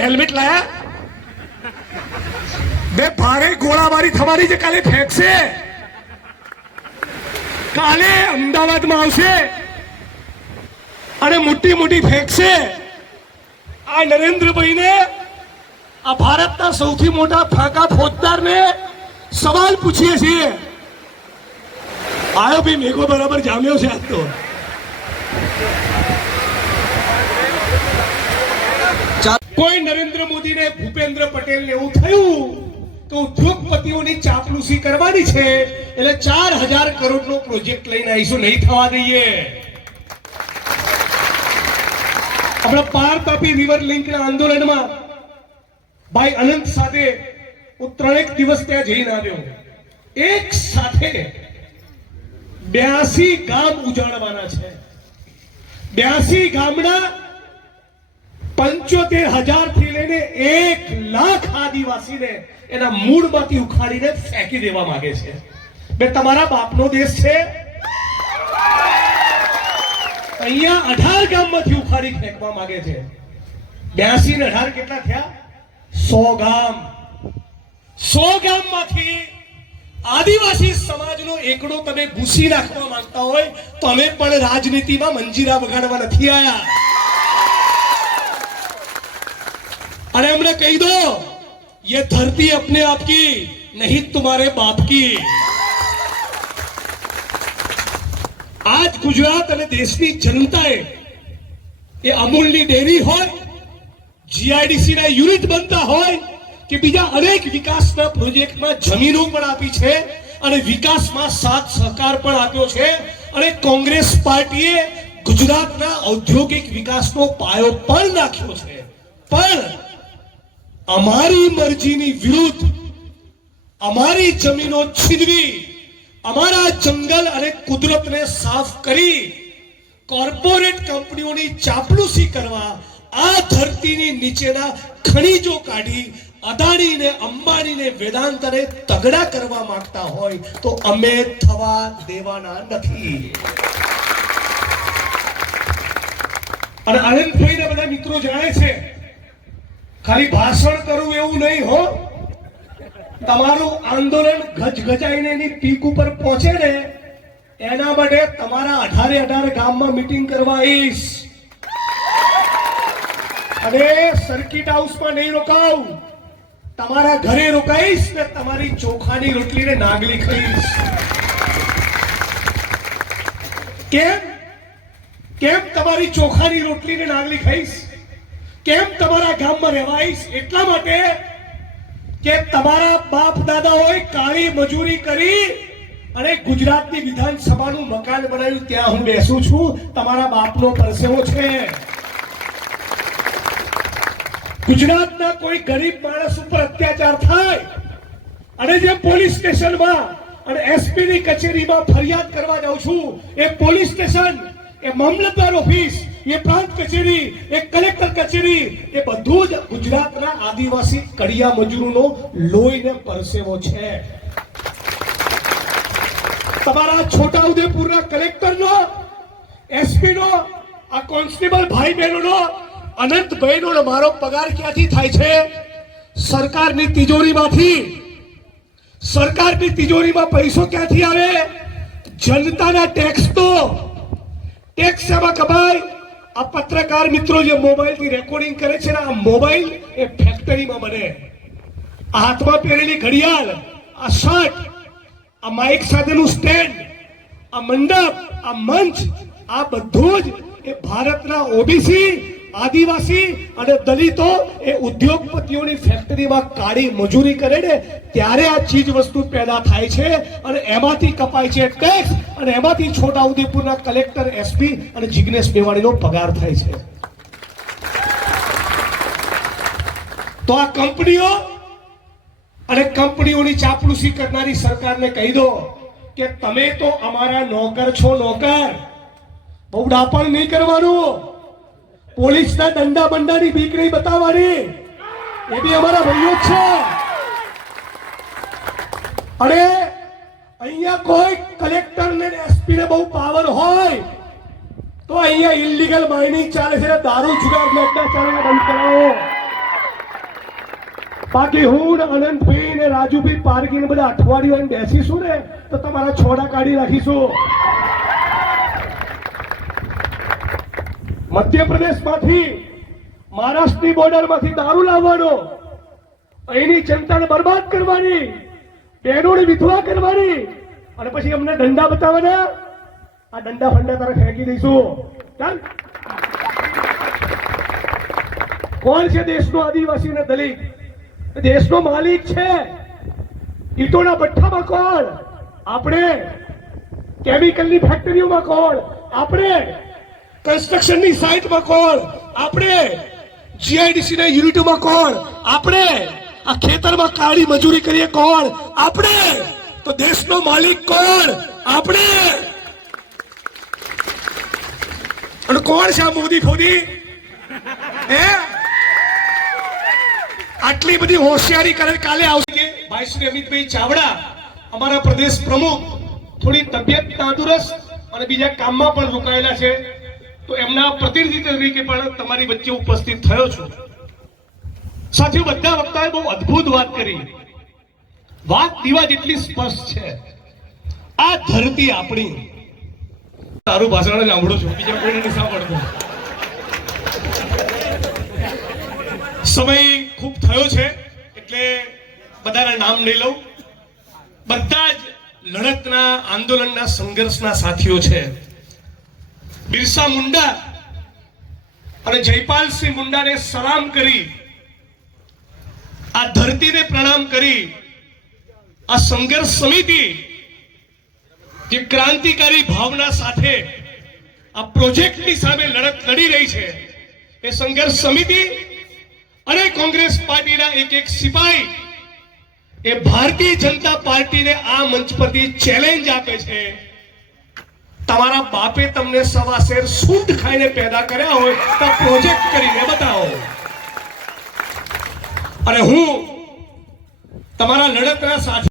Helmet લાયા? બે ભારે ગોળાબારી થવાની છે, કાલે ફેંકશે. કાલે અમદાવાદમાં આવશે. અને મોટી મોટી ફેંકશે. આ નરેન્દ્રભાઈને આ ભારતના સૌથી મોટા ફાંકા ફોજદારને સવાલ પૂછીએ છીએ. આયો ભાઈ, મેઘો બરાબર જામ્યો છે આજ તો. કોઈ નરેન્દ્ર મોદીને ભૂપેન્દ્ર પટેલ એવું થયું તો ઉદ્યોગપતિઓની ચાપલુસી કરવાની છે. એટલે ચાર હજાર કરોડ નો પ્રોજેક્ટ લઈને આવીશું, નહીં થવા દઈએ. આપણા પાર તાપી રિવર લિંકના આંદોલનમાં ભાઈ અનંત સાથે હું ત્રણેક દિવસ ત્યાં જઈને આવ્યો. એક સાથે બ્યાસી ગામ ઉજાડવાના છે. બ્યાસી ગામના પંચોતેર હજારથી લઈને એક લાખ આદિવાસીને એના મૂળમાંથી ઉખાડીને ફેંકી દેવા માંગે છે. બે તમારા બાપનો દેશ છે. અહીંયા અઢાર ગામમાંથી ઉખાડી ફેંકવા માંગે છે. બ્યાસી ને અઢાર કેટલા થયા? સો ગામ. સો ગામમાંથી આદિવાસી સમાજનો એકડો તમે ભૂસી નાખવા માંગતા હોય, તો અમે પણ રાજનીતિમાં મંજીરા વગાડવા નથી આયા. અને हमने कही दो ये धरती अपने आप की नहीं तुम्हारे बाप की આજ ગુજરાત અને દેશની જનતાએ એ અમૂલની ડેરી હોય જીઆઈડીસી ના યુનિટ બનતા હોય કે બીજા અનેક વિકાસના પ્રોજેક્ટમાં જમીનો પણ આપી છે અને વિકાસમાં સાથ સહકાર પણ આપ્યો છે અને કોંગ્રેસ પાર્ટીએ ગુજરાતના ઔદ્યોગિક વિકાસનો પાયો પણ નાખ્યો છે પણ અમારી મરજીની વિરુદ્ધ અમારી જમીનો છીનવી, અમારા જંગલ અને કુદરતને સાફ કરી, કોર્પોરેટ કંપનીઓની ચાપલુસી કરવા, આ ધરતીની નીચેના ખનીજો કાઢી, અદાણીને, અંબાણીને, વેદાંતને તગડા કરવા માંગતા હોય તો અમે થવા દેવાના નથી. અને આનંદભાઈ બધા મિત્રો જાણે છે ખાલી ભાષણ કરવું એવું નહીં, હો. તમારું આંદોલન ગજગજાઈને એની પીક ઉપર પહોંચે ને, એના માટે તમારા અઢારે અઢાર ગામમાં મીટિંગ કરવા આવીશ. અને સર્કિટ હાઉસમાં નહીં રોકાવ. તમારા ઘરે રોકાઈશ ને તમારી ચોખાની રોટલીને નાગલી ખાઈશ. કેમ? કેમ તમારી ચોખાની રોટલીને નાગલી ખાઈશ? કેમ તમારા ગામમાં રહેવાઈશ એટલા માટે કે તમારા બાપ દાદા હોય કાળી મજૂરી કરી અને ગુજરાતની વિધાનસભાનું મકાન બનાવ્યું. ત્યાં હું બેસું છું. તમારા બાપનો પરસેવો છે. ગુજરાતના કોઈ ગરીબ માણસ ઉપર અત્યાચાર થાય અને જે પોલીસ સ્ટેશનમાં અને એસપી ની કચેરીમાં ફરિયાદ કરવા જાઉં છું, એ પોલીસ સ્ટેશન, એ મામલતદાર ઓફિસ એ પ્રાંત કચેરી, એ કલેક્ટર કચેરી, એ બધું જ ગુજરાતના આદિવાસી કડિયા મજૂરોનો લોહીને પરસેવો છે. તમારા છોટા ઉદેપુરના કલેક્ટરનો, એસપીનો, આ કોન્સ્ટેબલ ભાઈ બહેનોનો, અનંતભાઈનો ને મારો પગાર ક્યાંથી થાય છે? સરકારની તિજોરીમાંથી. સરકારની તિજોરીમાં પૈસો ક્યાંથી આવે? જનતાના ટેક્સ તો. ટેક્સ એમાં કમાય? આ પત્રકાર મિત્રો જે મોબાઈલથી રેકોર્ડિંગ કરે છે ને, આ મોબાઈલ એ ફેક્ટરીમાં બને. આ હાથમાં પહેરેલી ઘડિયાળ, આ શર્ટ, આ માઇક સાથેનું સ્ટેન્ડ આ મંડપ, આ મંચ, આ બધું જ એ ભારતના ઓબીસી આદિવાસી અને દલિતો એ ઉદ્યોગપતિઓની ફેક્ટરીમાં કાળી મજૂરી કરે ને, ત્યારે આ ચીજ વસ્તુ પેદા થાય છે અને એમાંથી કપાય છે ટેક્સ અને એમાંથી છોટા ઉદેપુરના કલેક્ટર એસપી અને જિગ્નેશ મેવાણીનો પગાર થાય છે. તો આ કંપનીઓ અને કંપનીઓની ચાપલુસી કરનારી સરકારને કહી દો કે તમે તો અમારા નોકર છો નોકર. બહુ ડાપણ નહીં કરવાનું. પોલીસના દંડા બંડાની બીક નહીં બતાવવાની. એ બી અમારા ભાઈઓ છે. અને અહીંયા કોઈ કલેક્ટર ને એસપી ને બહુ પાવર હોય, તો અહીંયા ઇલીગલ માઇનિંગ ચાલે છે દારૂ જુગાર મેટા ચાલે બંધ કરાવો. બાકી હું ને અનંતભાઈ ને રાજુભાઈ પારકી ને બધા અઠવાડિયું બેસીશું ને, તો તમારા છોડા કાઢી રાખીશું. મધ્યપ્રદેશમાંથી મહારાષ્ટ્રની બોર્ડરમાંથી દારૂ લાવવાનો, અહીંની જનતાને બરબાદ કરવાની બહેનોને વિધવા કરવાની, અને પછી અમને દંડા બતાવવાના. આ દંડા ફંડા તારે ફેંકી દઈશું. કોણ છે દેશનો આદિવાસી અને દલિત? દેશનો માલિક છે. ઈટોના ભઠ્ઠામાં કોણ? આપણે. કેમિકલની ફેક્ટરીઓમાં કોણ? આપણે. કન્સ્ટ્રક્શનની સાઇટમાં કોણ? આપણે જીઆઈડીસી ના યુનિટોમાં કોણ? આપણે આ ખેતરમાં કાળી મજૂરી કરીએ કોણ? આપણે! તો દેશનો માલિક કોણ? આપણે! અને કોણ છે આ મોદી ફોદી? હે? આટલી બધી હોશિયારી કરે કાલે આવશે. ભાઈ શ્રી અમિતભાઈ ચાવડા, અમારા પ્રદેશ પ્રમુખ, થોડી તબિયત તંદુરસ્ત અને બીજા કામમાં પણ રોકાયેલા છે. તો એમના પ્રતિનિધિ તરીકે પણ તમારી વચ્ચે ઉપસ્થિત થયો છું. સાથીઓ, બધા વક્તાએ બહુ અદ્ભુત વાત કરી. વાત દીવા જેટલી સ્પષ્ટ છે. આ ધરતી આપણી. તારું ભાષણ સાંભળું છું. બીજા કોઈ નથી સાંભળતો. સમય ખૂબ થયો છે, એટલે બધાના નામ નહીં લઉં. બધા જ લડતના, આંદોલનના, સંઘર્ષના સાથીઓ છે. બિરસા મુંડા અને જયપાલસિંહ મુંડાને સલામ કરી, આ ધરતીને પ્રણામ કરી, આ સંઘર્ષ સમિતિ જે ક્રાંતિકારી ભાવના સાથે આ પ્રોજેક્ટની સામે લડત લડી રહી છે, એ સંઘર્ષ સમિતિ અને કોંગ્રેસ પાર્ટીના એક એક સિપાહી એ ભારતીય જનતા પાર્ટીને આ મંચ પરથી ચેલેન્જ આપે છે. તમારા બાપે તમને સવા શેર શુદ્ધ ખાઈને પેદા કર્યા હોય તો પ્રોજેક્ટ કરીને બતાવો. અને હું તમારા લડતના સાથે